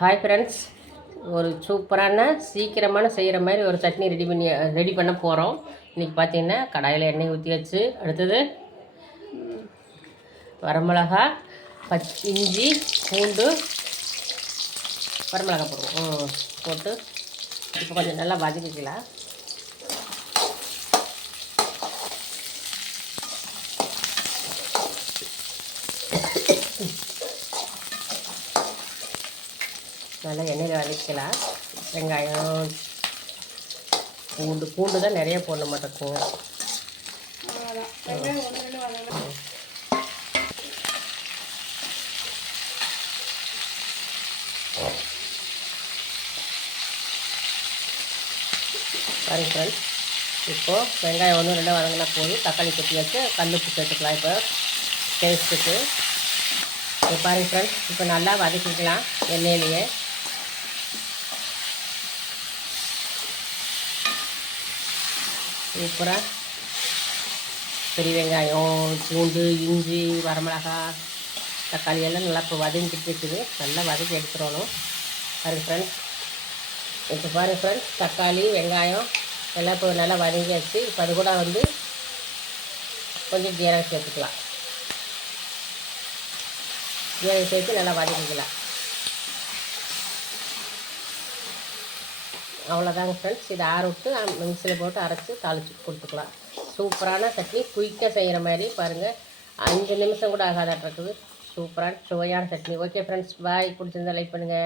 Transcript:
Hi friends, ஒரு சூப்பரான சீக்கிரமான செய்கிற மாதிரி ஒரு சட்னி ரெடி பண்ண போகிறோம். இன்றைக்கி பார்த்தீங்கன்னா கடாயில் எண்ணெய் ஊற்றி வச்சு, அடுத்தது வரமிளகா, இஞ்சி, பூண்டு, வரமிளகா போடுவோம். போட்டு இப்போ கொஞ்சம் நல்லா வதக்கிக்கலாம். நல்லா எண்ணெயில் வதக்கலாம். வெங்காயம், பூண்டு தான் நிறைய போட மாட்டேங்குங்க. பாருங்க ஃப்ரெண்ட்ஸ், இப்போது வெங்காயம் 1-2 வதங்கினா போதும். தக்காளி கொட்டி வச்சு கல்லுப்பு சேர்த்துக்கலாம். இப்போ டேஸ்ட்டுக்கு பாருங்க ஃப்ரெண்ட்ஸ், இப்போ நல்லா வதக்கிக்கலாம் எண்ணெயிலேயே. சூப்பராக பெரிய வெங்காயம், பூண்டு, இஞ்சி, வரமிளகா, தக்காளி எல்லாம் நல்லா இப்போ வதங்கிட்டு இருக்குது. நல்லா வதக்கி எடுத்துடணும். பாருங்க ஃப்ரெண்ட்ஸ், இப்போ பாருங்க ஃப்ரெண்ட்ஸ், தக்காளி, வெங்காயம் எல்லாம் இப்போ நல்லா வதங்கியாச்சு. இப்போ அது கூட கொஞ்சம் ஜீரகம் சேர்த்துக்கலாம். ஜீரகம் சேர்த்து நல்லா வதக்கிக்கலாம். அவ்வளோதாங்க ஃப்ரெண்ட்ஸ். இதை விட்டு மிக்சியில் போட்டு அரைச்சி தாளித்து கொடுத்துக்கலாம். சூப்பரான சட்னி, குயிக்காக செய்கிற மாதிரி பாருங்கள். 5 நிமிஷம் கூட ஆகாதாட்டு இருக்குது. சூப்பரான சுவையான சட்னி. ஓகே ஃப்ரெண்ட்ஸ், பாய். பிடிச்சிருந்தா லைக் பண்ணுங்கள்.